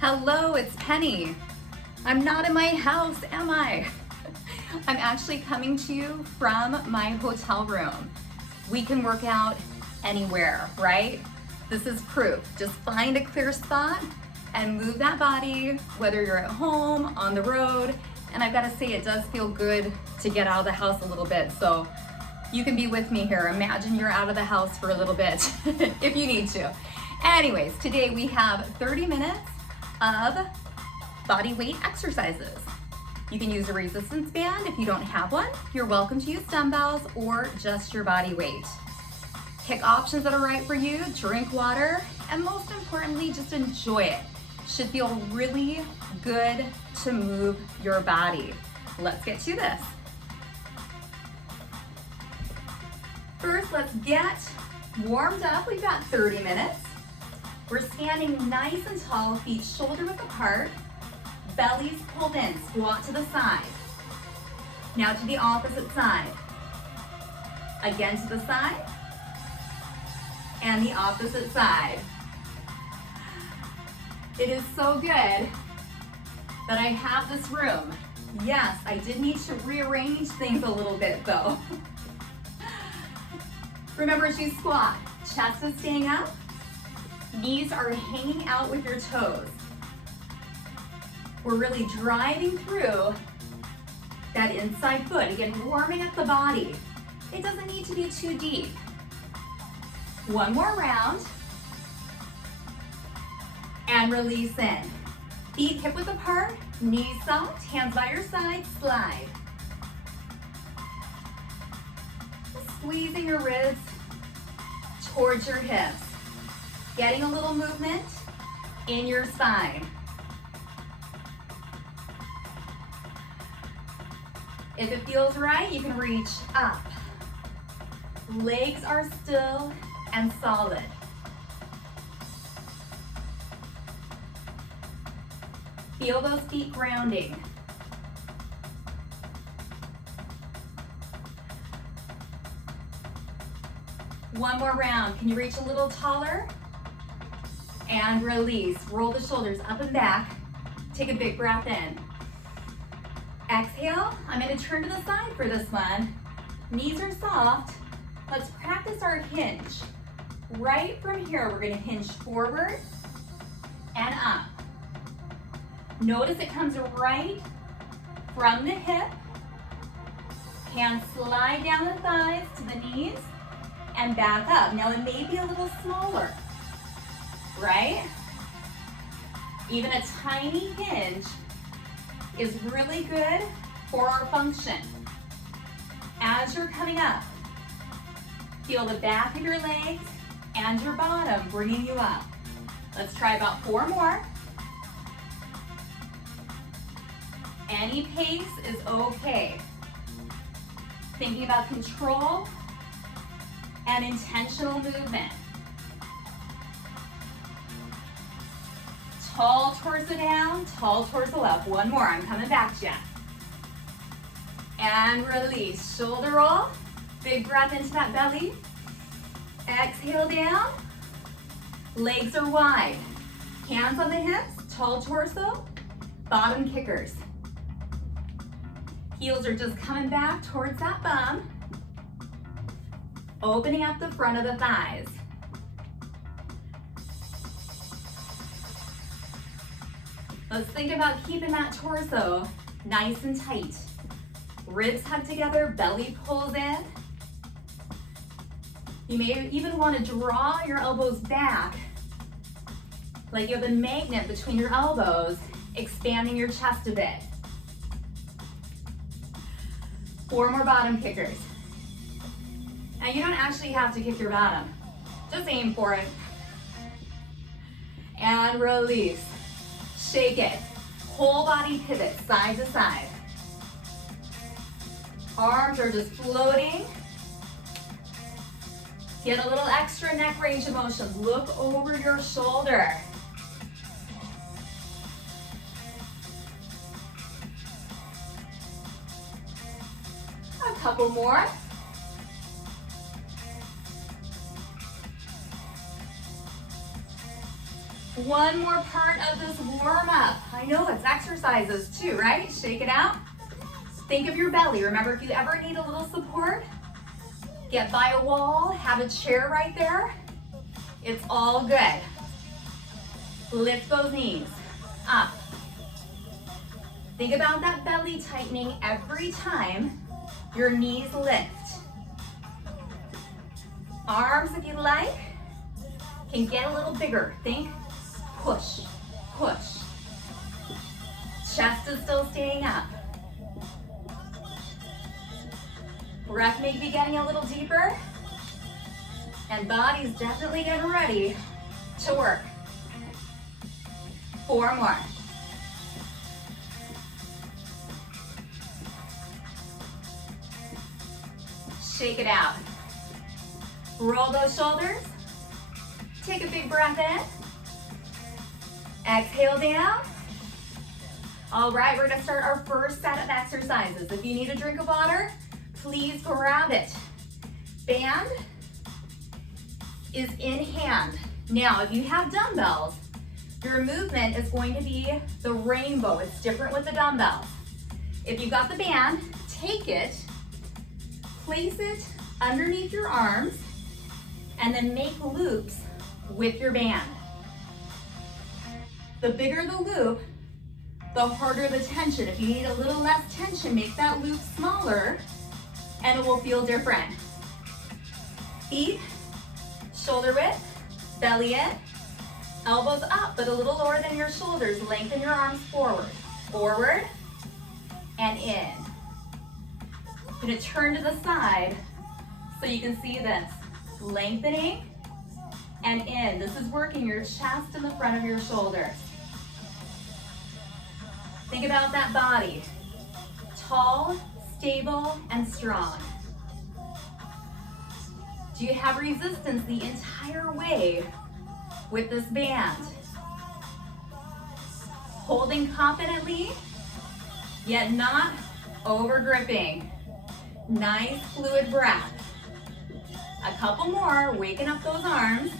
Hello, it's Penny. I'm not in my house, am I? I'm actually coming to you from my hotel room. We can work out anywhere, right? This is proof. Just find a clear spot and move that body, whether you're at home, on the road. And I've got to say, it does feel good to get out of the house a little bit. So you can be with me here. Imagine you're out of the house for a little bit if you need to. Anyways, today we have 30 minutes of body weight exercises. You can use a resistance band if you don't have one. You're welcome to use dumbbells or just your body weight. Pick options that are right for you, drink water, and most importantly, just enjoy it. Should feel really good to move your body. Let's get to this. First, let's get warmed up. We've got 30 minutes. We're standing nice and tall, feet shoulder width apart, bellies pulled in, squat to the side. Now to the opposite side. Again to the side, and the opposite side. It is so good that I have this room. Yes, I did need to rearrange things a little bit though. Remember to squat, chest is staying up, knees are hanging out with your toes. We're really driving through that inside foot. Again, warming up the body. It doesn't need to be too deep. One more round. And release in. Feet hip width apart, knees soft, hands by your side, slide. Squeezing your ribs towards your hips. Getting a little movement in your spine. If it feels right, you can reach up. Legs are still and solid. Feel those feet grounding. One more round. Can you reach a little taller? And release. Roll the shoulders up and back. Take a big breath in. Exhale. I'm going to turn to the side for this one. Knees are soft. Let's practice our hinge. Right from here, we're going to hinge forward and up. Notice it comes right from the hip. Hands slide down the thighs to the knees and back up. Now it may be a little smaller, right? Even a tiny hinge is really good for our function. As you're coming up, feel the back of your legs and your bottom bringing you up. Let's try about 4 more. Any pace is okay. Thinking about control and intentional movement. Tall torso down, tall torso up. One more, I'm coming back to you. And release, shoulder roll. Big breath into that belly. Exhale down. Legs are wide. Hands on the hips, tall torso, bottom kickers. Heels are just coming back towards that bum. Opening up the front of the thighs. Let's think about keeping that torso nice and tight. Ribs hug together, belly pulls in. You may even want to draw your elbows back, like you have a magnet between your elbows, expanding your chest a bit. 4 more bottom kickers. Now you don't actually have to kick your bottom. Just aim for it. And release. Shake it. Whole body pivot, side to side. Arms are just floating. Get a little extra neck range of motion. Look over your shoulder. A couple more. One more part of this warm up. I know it's exercises too, right? Shake it out. Think of your belly. Remember, if you ever need a little support, get by a wall, have a chair right there. It's all good. Lift those knees up. Think about that belly tightening every time your knees lift. Arms, if you like, can get a little bigger. Think push, push. Chest is still staying up. Breath may be getting a little deeper, and body's definitely getting ready to work. 4 more. Shake it out. Roll those shoulders. Take a big breath in. Exhale down. All right, we're gonna start our first set of exercises. If you need a drink of water, please grab it. Band is in hand. Now, if you have dumbbells, your movement is going to be the rainbow. It's different with the dumbbells. If you've got the band, take it, place it underneath your arms, and then make loops with your band. The bigger the loop, the harder the tension. If you need a little less tension, make that loop smaller, and it will feel different. Feet, shoulder width, belly in, elbows up, but a little lower than your shoulders. Lengthen your arms forward, forward, and in. I'm gonna turn to the side so you can see this. Lengthening and in. This is working your chest and the front of your shoulders. Think about that body. Tall, stable, and strong. Do you have resistance the entire way with this band? Holding confidently, yet not over gripping. Nice fluid breath. A couple more, waking up those arms.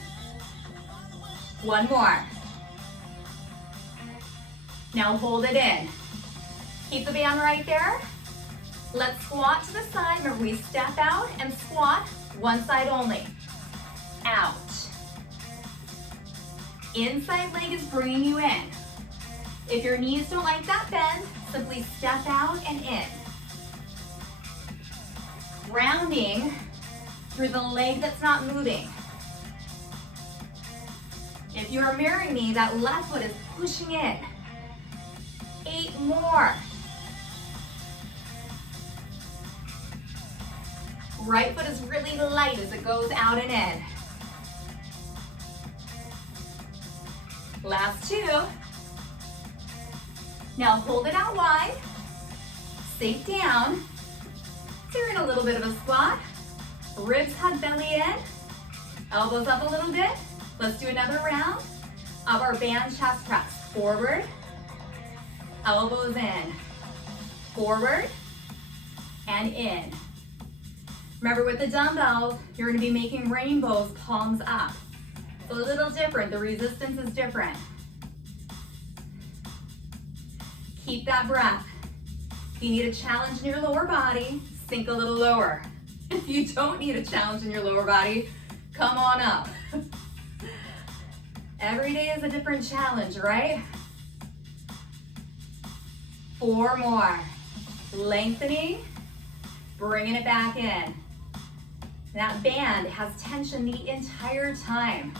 1 more. Now hold it in. Keep the band right there. Let's squat to the side. Remember, we step out and squat one side only. Out. Inside leg is bringing you in. If your knees don't like that bend, simply step out and in. Grounding through the leg that's not moving. If you're mirroring me, that left foot is pushing in. 8 more. Right foot is really light as it goes out and in. Last 2. Now hold it out wide. Sink down. So you're in a little bit of a squat. Ribs hug belly in. Elbows up a little bit. Let's do another round of our band chest press. Forward. Elbows in. Forward. And in. Remember, with the dumbbells, you're going to be making rainbows, palms up. It's a little different. The resistance is different. Keep that breath. If you need a challenge in your lower body, sink a little lower. If you don't need a challenge in your lower body, come on up. Every day is a different challenge, right? 4 more. Lengthening, bringing it back in. That band has tension the entire time.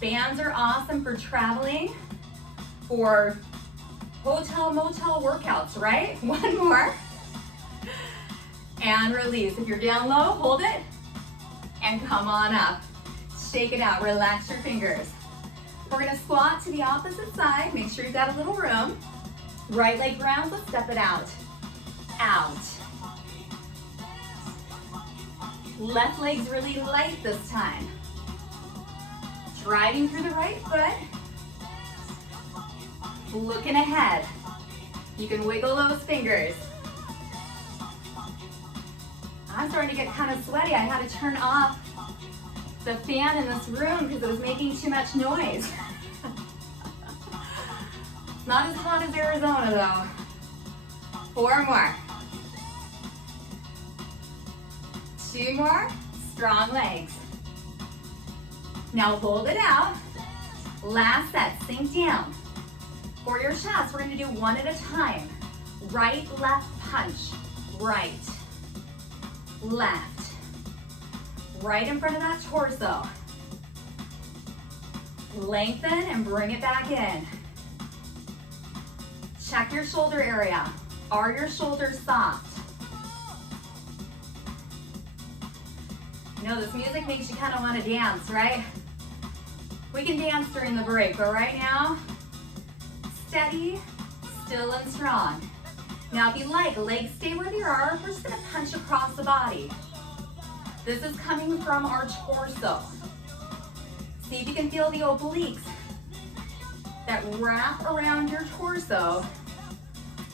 Bands are awesome for traveling, for hotel, motel workouts, right? 1 more. And release. If you're down low, hold it and come on up. Shake it out, relax your fingers. We're gonna squat to the opposite side. Make sure you've got a little room. Right leg grounds, let's step it out. Out. Left leg's really light this time. Driving through the right foot. Looking ahead. You can wiggle those fingers. I'm starting to get kind of sweaty. I had to turn off the fan in this room because it was making too much noise. Not as hot as Arizona though. 4 more. 2 more. Strong legs. Now hold it out. Last set, sink down. For your chest, we're gonna do one at a time. Right, left, punch. Right, left. Right in front of that torso. Lengthen and bring it back in. Check your shoulder area. Are your shoulders soft? You know, this music makes you kind of want to dance, right? We can dance during the break, but right now, steady, still and strong. Now, if you like, legs stay where they are. We're just gonna punch across the body. This is coming from our torso. See if you can feel the obliques that wrap around your torso.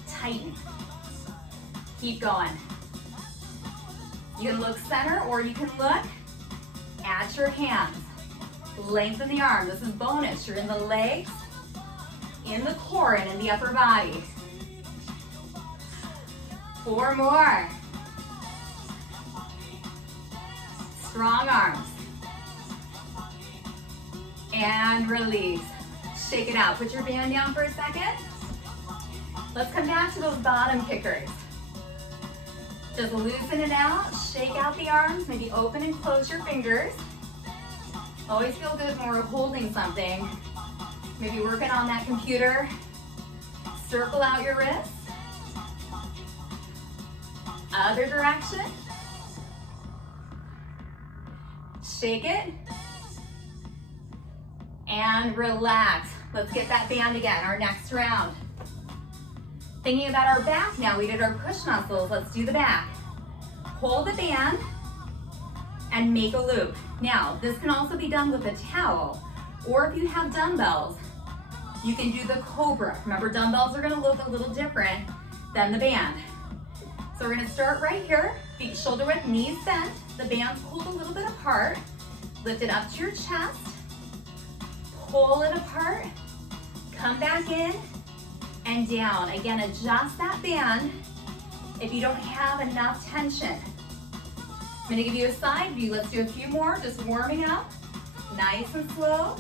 Tighten. Keep going. You can look center or you can look at your hands. Lengthen the arm. This is bonus. You're in the legs, in the core, and in the upper body. 4 more. Strong arms. And release. Shake it out. Put your band down for a second. Let's come back to those bottom kickers. Just loosen it out. Shake out the arms. Maybe open and close your fingers. Always feel good when we're holding something. Maybe working on that computer. Circle out your wrists. Other direction. Shake it. And relax. Let's get that band again, our next round. Thinking about our back now, we did our push muscles. Let's do the back. Hold the band and make a loop. Now, this can also be done with a towel, or if you have dumbbells, you can do the cobra. Remember, dumbbells are gonna look a little different than the band. So we're gonna start right here, feet shoulder width, knees bent, the band's pulled a little bit apart, lift it up to your chest, pull it apart, come back in, and down. Again, adjust that band if you don't have enough tension. I'm gonna give you a side view. Let's do a few more, just warming up, nice and slow.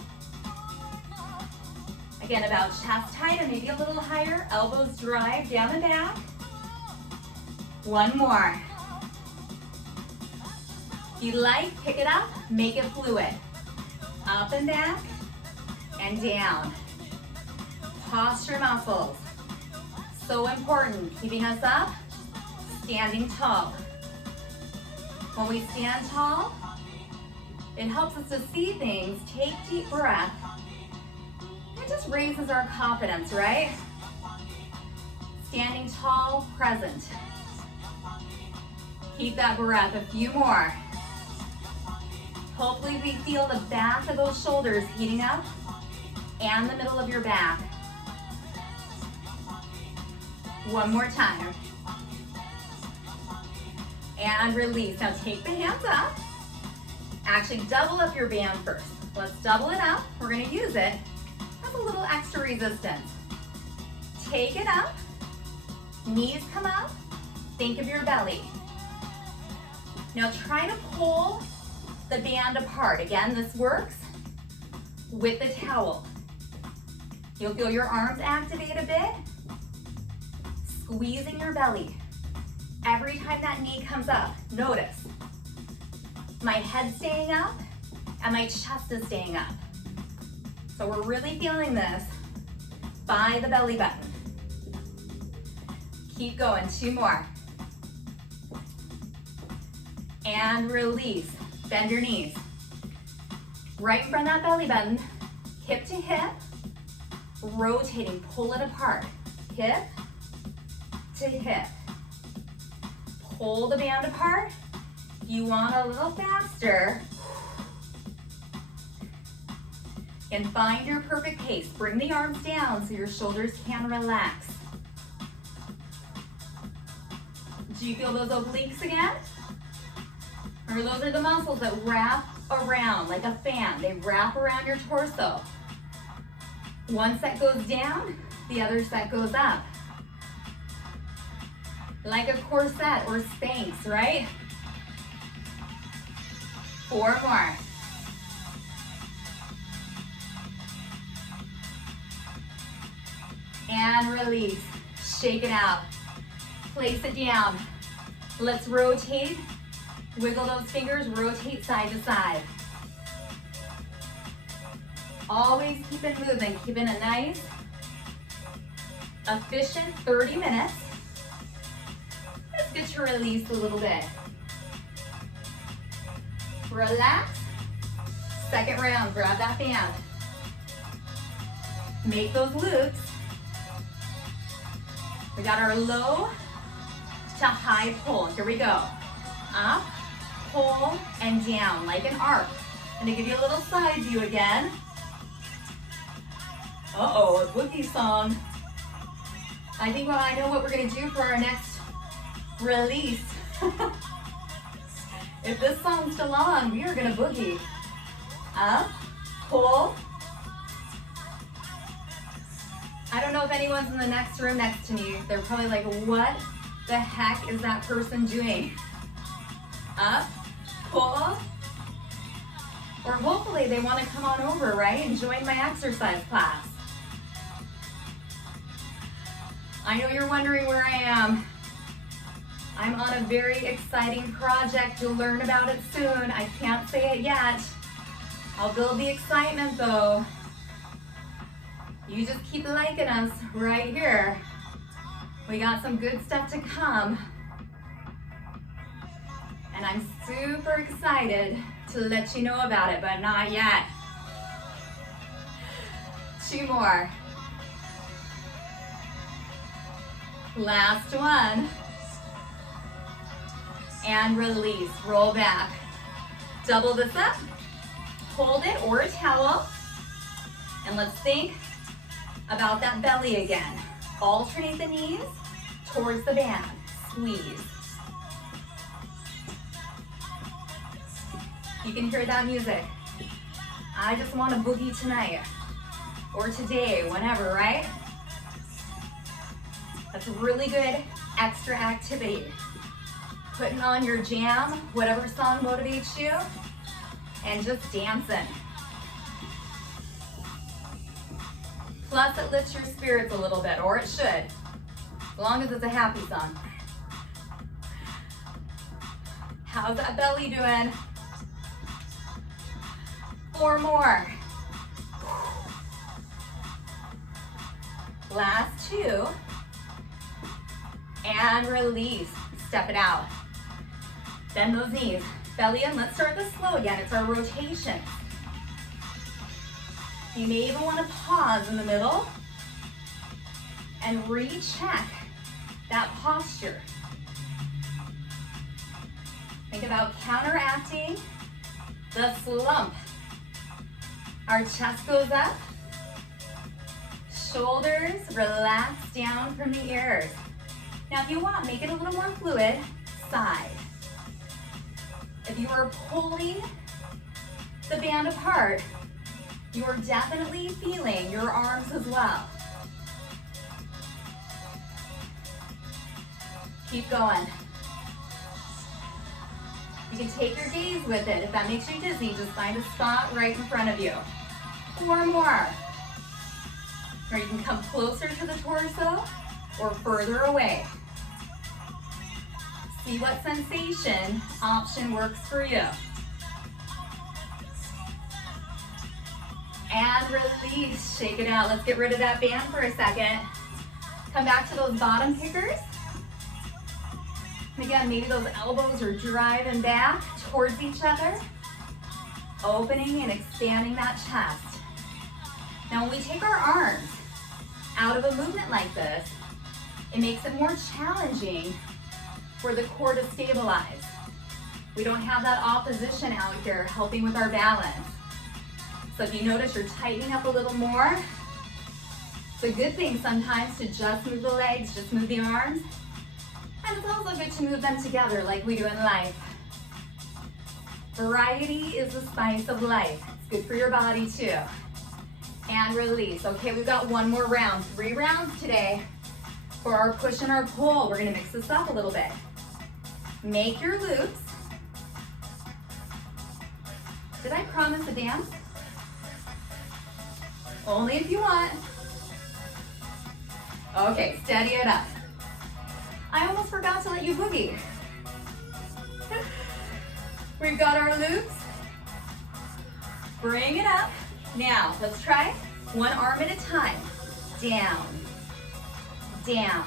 Again, about chest height and maybe a little higher, elbows drive down and back. 1 more. If you like, pick it up, make it fluid. Up and back, and down. Posture muscles, so important, keeping us up, standing tall. When we stand tall, it helps us to see things, take deep breath. It just raises our confidence, right? Standing tall, present. Keep that breath, a few more. Hopefully we feel the back of those shoulders heating up and the middle of your back. 1 more time. And release. Now take the hands up. Actually double up your band first. Let's double it up. We're gonna use it as a little extra resistance. Take it up. Knees come up. Think of your belly. Now try to pull the band apart. Again, this works with the towel. You'll feel your arms activate a bit. Squeezing your belly. Every time that knee comes up, notice my head staying up and my chest is staying up. So we're really feeling this by the belly button. Keep going, 2 more. And release, bend your knees. Right in front of that belly button, hip to hip, rotating, pull it apart. Hip to hip. Pull the band apart. If you want a little faster, and find your perfect pace. Bring the arms down so your shoulders can relax. Do you feel those obliques again? Remember, those are the muscles that wrap around like a fan. They wrap around your torso. Once that goes down, The other set goes up. Like a corset or Spanx, right? 4 more. And release. Shake it out. Place it down. Let's rotate. Wiggle those fingers, rotate side to side. Always keep it moving, keep it a nice, efficient 30 minutes. It's good to release a little bit. Relax. Second round, grab that band. Make those loops. We got our low to high pull. Here we go. Up, pull, and down like an arc. And to give you a little side view again. Uh-oh, a boogie song. I think I know what we're gonna do for our next release. If this song's still on, we are gonna boogie. Up, pull. I don't know if anyone's in the next room next to me. They're probably like, what the heck is that person doing? Up, pull. Or hopefully they wanna come on over, right, and join my exercise class. I know you're wondering where I am. I'm on a very exciting project. You'll learn about it soon. I can't say it yet. I'll build the excitement though. You just keep liking us right here. We got some good stuff to come. And I'm super excited to let you know about it, but not yet. 2 more. Last one. And release, roll back. Double this up, hold it or a towel. And let's think about that belly again. Alternate the knees towards the band, squeeze. You can hear that music. I just want to boogie tonight or today, whenever, right? That's a really good extra activity. Putting on your jam, whatever song motivates you, and just dancing. Plus, it lifts your spirits a little bit, or it should, as long as it's a happy song. How's that belly doing? 4 more. Last 2. And release. Step it out. Bend those knees. Belly in. Let's start this slow again. It's our rotation. You may even want to pause in the middle and recheck that posture. Think about counteracting the slump. Our chest goes up. Shoulders relax down from the ears. Now if you want, make it a little more fluid, side. If you are pulling the band apart, you are definitely feeling your arms as well. Keep going. You can take your gaze with it. If that makes you dizzy, just find a spot right in front of you. 4 more. Or you can come closer to the torso or further away. See what sensation option works for you. And release, shake it out. Let's get rid of that band for a second. Come back to those bottom kickers. And again, maybe those elbows are driving back towards each other, opening and expanding that chest. Now when we take our arms out of a movement like this, it makes it more challenging for the core to stabilize. We don't have that opposition out here helping with our balance. So if you notice you're tightening up a little more, it's a good thing sometimes to just move the legs, just move the arms. And it's also good to move them together like we do in life. Variety is the spice of life. It's good for your body too. and release. Okay, we've got one more round, 3 rounds today for our push and our pull. We're gonna mix this up a little bit. Make your loops. Did I promise a dance? Only if you want. Okay, steady it up. I almost forgot to let you boogie. We've got our loops. Bring it up. Now, let's try one arm at a time. Down, down.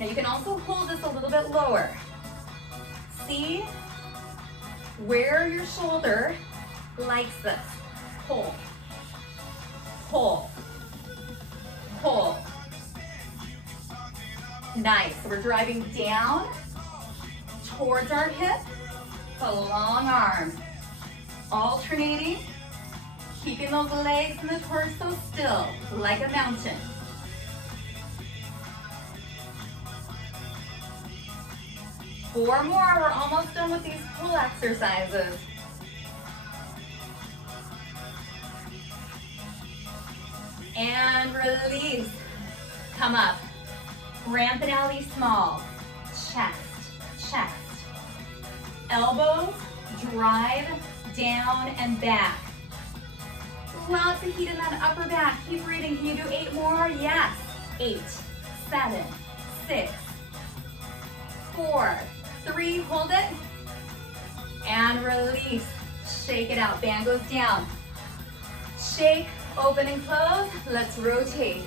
Now you can also hold this a little bit lower. See where your shoulder likes this. Pull, pull, pull. Nice, so we're driving down towards our hip, a long arm. Alternating, keeping those legs and the torso still, like a mountain. Four more, we're almost done with these pull exercises. And release. Come up. Rampanelli small. Chest, chest. Elbows, drive down and back. Lots of heat in that upper back. Keep breathing. Can you do 8 more? Yes. 8, 7, 6, 4, 3. Hold it. And release. Shake it out. Band goes down. Shake, open and close. Let's rotate.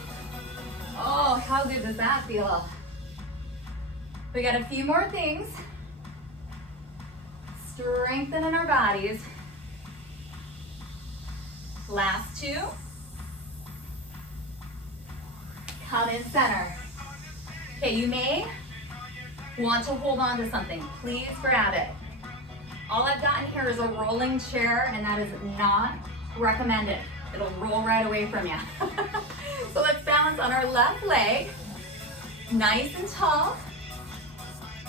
Oh, how good does that feel? We got a few more things. Strengthening our bodies. Last 2. Come in center. Okay, you may want to hold on to something. Please grab it. All I've got in here is a rolling chair, and that is not recommended. It'll roll right away from you. So let's balance on our left leg. Nice and tall.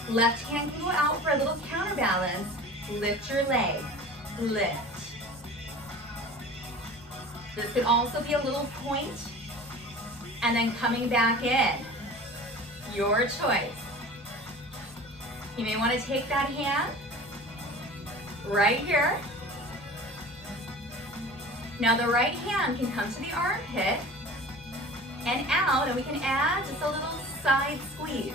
Left hand can go out for a little counterbalance. Lift your leg. Lift. This could also be a little point, and then coming back in. Your choice. You may want to take that hand right here. Now the right hand can come to the armpit and out, and we can add just a little side squeeze.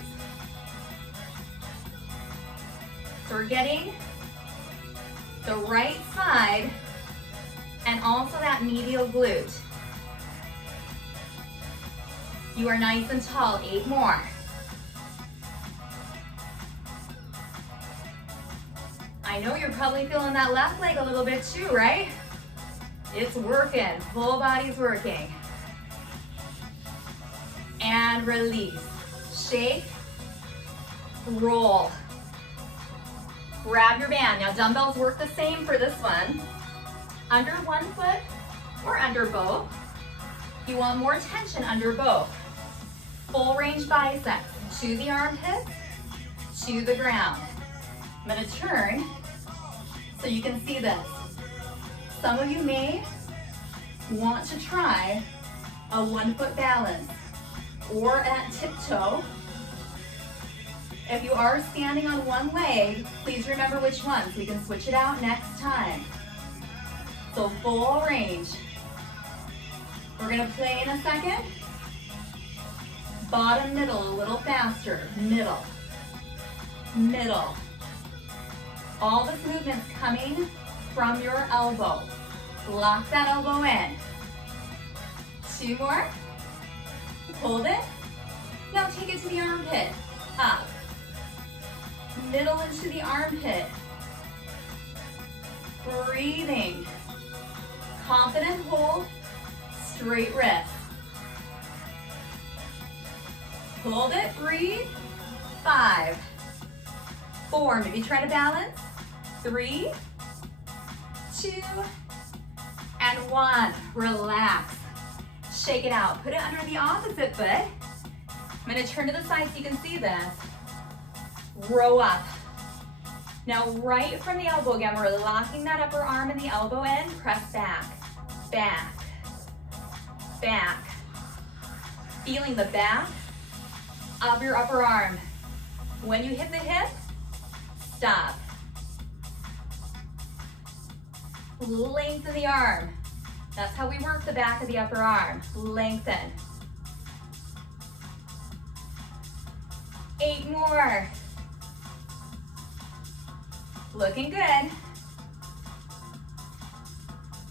So we're getting the right side and also that medial glute. You are nice and tall. 8 more. I know you're probably feeling that left leg a little bit too, right? It's working. Whole body's working. And release. Shake. Roll. Grab your band. Now dumbbells work the same for this one. Under one foot or under both. You want more tension under both. Full range biceps. To the armpits, to the ground. I'm gonna turn so you can see this. Some of you may want to try a 1-foot balance or at tiptoe. If you are standing on one leg, please remember which one so we can switch it out next time. So full range. We're gonna play in a second. Bottom, middle, a little faster. Middle, middle. All this movement's coming from your elbow. Lock that elbow in. 2 more. Hold it. Now take it to the armpit. Up. Middle into the armpit. Breathing. Confident hold. Straight wrist. Hold it. Breathe. 5, 4. Maybe try to balance. 3, 2, and 1. Relax. Shake it out. Put it under the opposite foot. I'm going to turn to the side so you can see this. Row up. Now right from the elbow again, we're locking that upper arm and the elbow in. Press back, back, back. Feeling the back of your upper arm. When you hit the hip, stop. Lengthen the arm. That's how we work the back of the upper arm. Lengthen. 8 more. Looking good.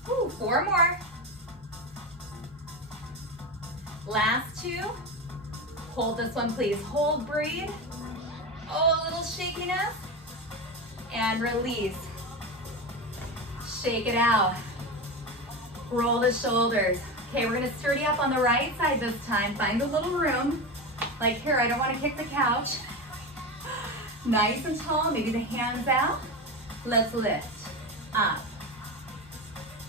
Ooh, 4 more. Last 2. Hold this one, please. Hold, breathe. Oh, a little shakiness. And release. Shake it out. Roll the shoulders. Okay, we're gonna sturdy up on the right side this time. Find a little room. Like here, I don't wanna kick the couch. Nice and tall, maybe the hands out. Let's lift up.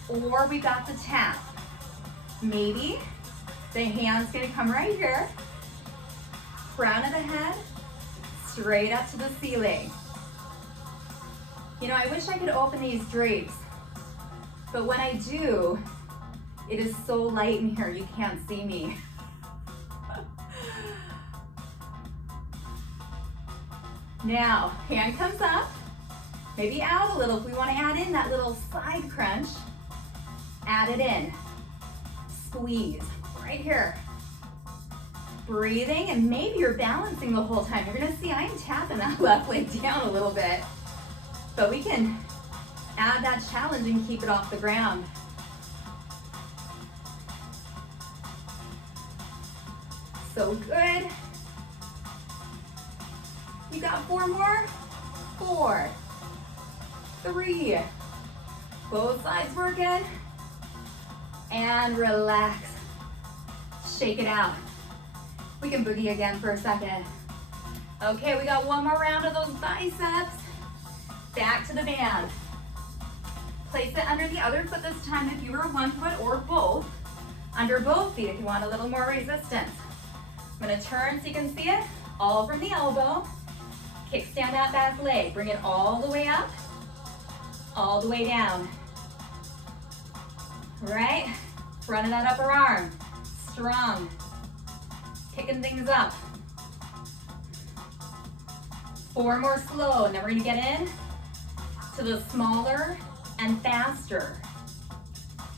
Or we got the tap. Maybe the hand's gonna come right here. Crown of the head, straight up to the ceiling. You know, I wish I could open these drapes, but when I do, it is so light in here, you can't see me. Now, hand comes up, maybe out a little if we want to add in that little side crunch. Add it in. Squeeze right here. Breathing, and maybe you're balancing the whole time. You're gonna see I'm tapping that left leg down a little bit, but we can add that challenge and keep it off the ground. So good. You got 4 more? 4, 3, both sides working, and relax. Shake it out. We can boogie again for a second. Okay, we got 1 more round of those biceps. Back to the band. Place it under the other foot this time if you were 1 foot, or both. Under both feet if you want a little more resistance. I'm gonna turn so you can see it, all from the elbow. Kickstand that back leg. Bring it all the way up, all the way down. Right? Front of that upper arm, strong. Picking things up. 4 more slow, and then we're gonna get in to the smaller and faster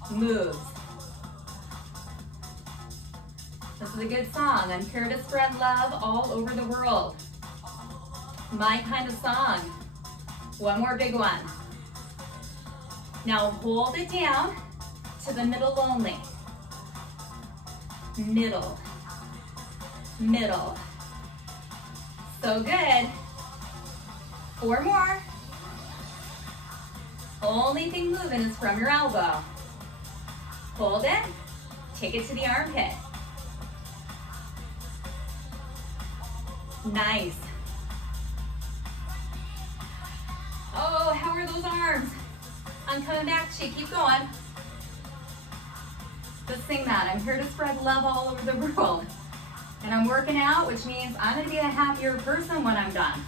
moves. This is a good song. I'm here to spread love all over the world. My kind of song. 1 more big one. Now hold it down to the middle only. Middle. Middle. So good. 4 more. Only thing moving is from your elbow. Hold it. Take it to the armpit. Nice. Oh, how are those arms? I'm coming back to you. Keep going. Just sing that. I'm here to spread love all over the world. And I'm working out, which means I'm going to be a happier person when I'm done.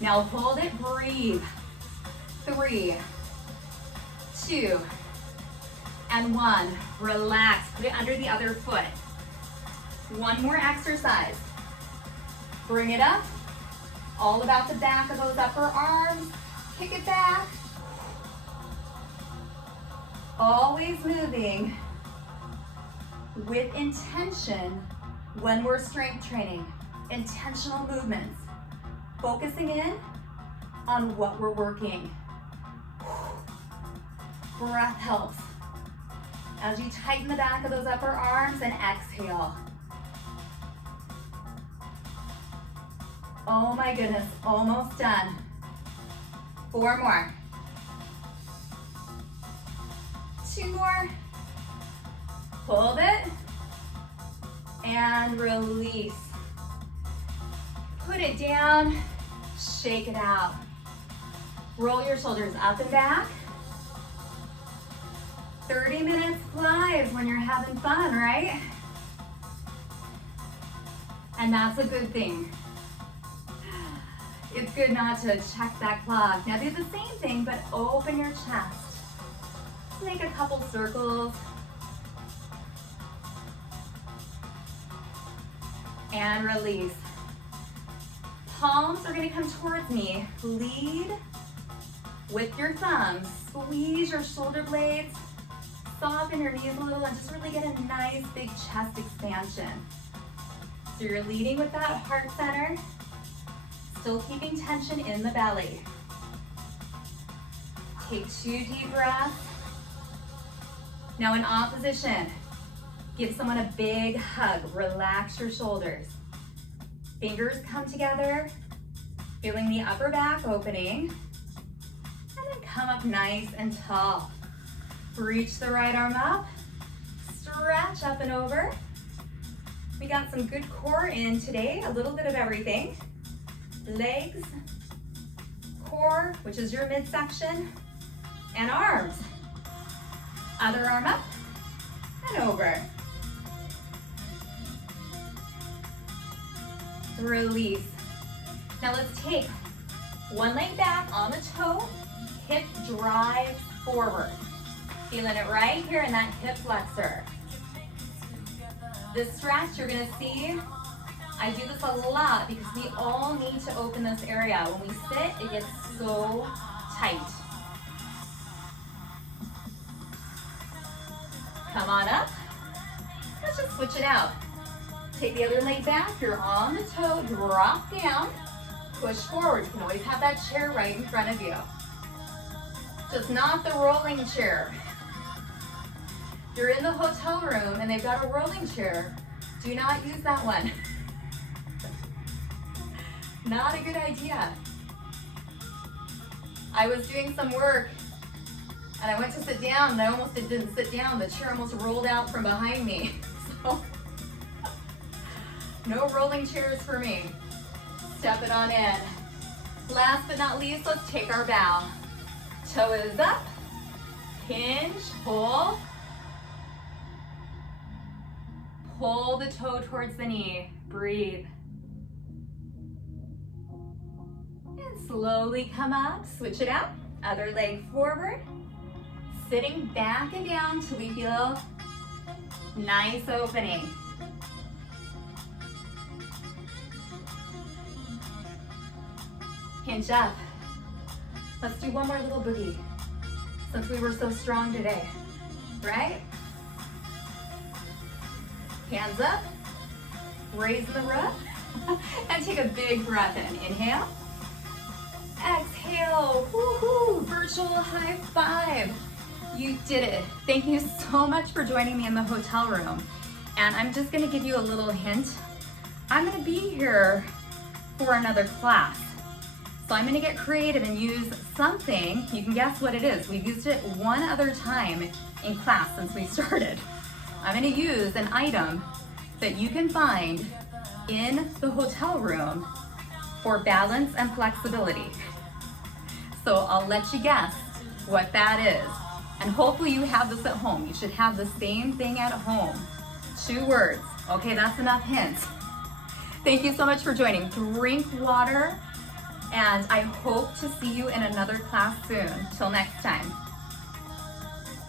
Now hold it, breathe. 3, 2, and 1. Relax. Put it under the other foot. 1 more exercise. Bring it up. All about the back of those upper arms. Kick it back. Always moving with intention when we're strength training. Intentional movements. Focusing in on what we're working. Breath helps. As you tighten the back of those upper arms and exhale. Oh my goodness, almost done. 4 more. 2 more. Hold it. And release. Put it down. Shake it out. Roll your shoulders up and back. 30 minutes flies when you're having fun, right? And that's a good thing. It's good not to check that clock. Now do the same thing, but open your chest. Make a couple circles. and release. Palms are gonna come towards me. Lead with your thumbs. Squeeze your shoulder blades. Soften your knees a little and just really get a nice big chest expansion. So you're leading with that heart center, still keeping tension in the belly. Take 2 deep breaths. Now in opposition, give someone a big hug. Relax your shoulders. Fingers come together, feeling the upper back opening. And then come up nice and tall. Reach the right arm up, stretch up and over. We got some good core in today, a little bit of everything. Legs, core, which is your midsection, and arms. Other arm up and over. Release. Now let's take one leg back on the toe, hip drive forward. Feeling it right here in that hip flexor. This stretch, you're gonna see, I do this a lot because we all need to open this area. When we sit, it gets so tight. Come on up. Let's just switch it out. Take the other leg back. You're on the toe. Drop down. Push forward. You can always have that chair right in front of you. Just not the rolling chair. You're in the hotel room and they've got a rolling chair. Do not use that one. Not a good idea. I was doing some work and I went to sit down and I almost didn't sit down. The chair almost rolled out from behind me. So, no rolling chairs for me. Step it on in. Last but not least, let's take our bow. Toe is up, hinge, pull. Pull the toe towards the knee, breathe. And slowly come up, switch it out. Other leg forward. Sitting back and down till we feel nice opening. Hinge up. Let's do one more little boogie since we were so strong today, right? Hands up, raise the roof, and take a big breath in. Inhale, exhale, woohoo, virtual high five. You did it. Thank you so much for joining me in the hotel room. And I'm just gonna give you a little hint. I'm gonna be here for another class. So I'm gonna get creative and use something, you can guess what it is. We've used it one other time in class since we started. I'm gonna use an item that you can find in the hotel room for balance and flexibility. So I'll let you guess what that is. And hopefully you have this at home. You should have the same thing at home. 2 words. Okay, that's enough hints. Thank you so much for joining. Drink water, and I hope to see you in another class soon. Till next time.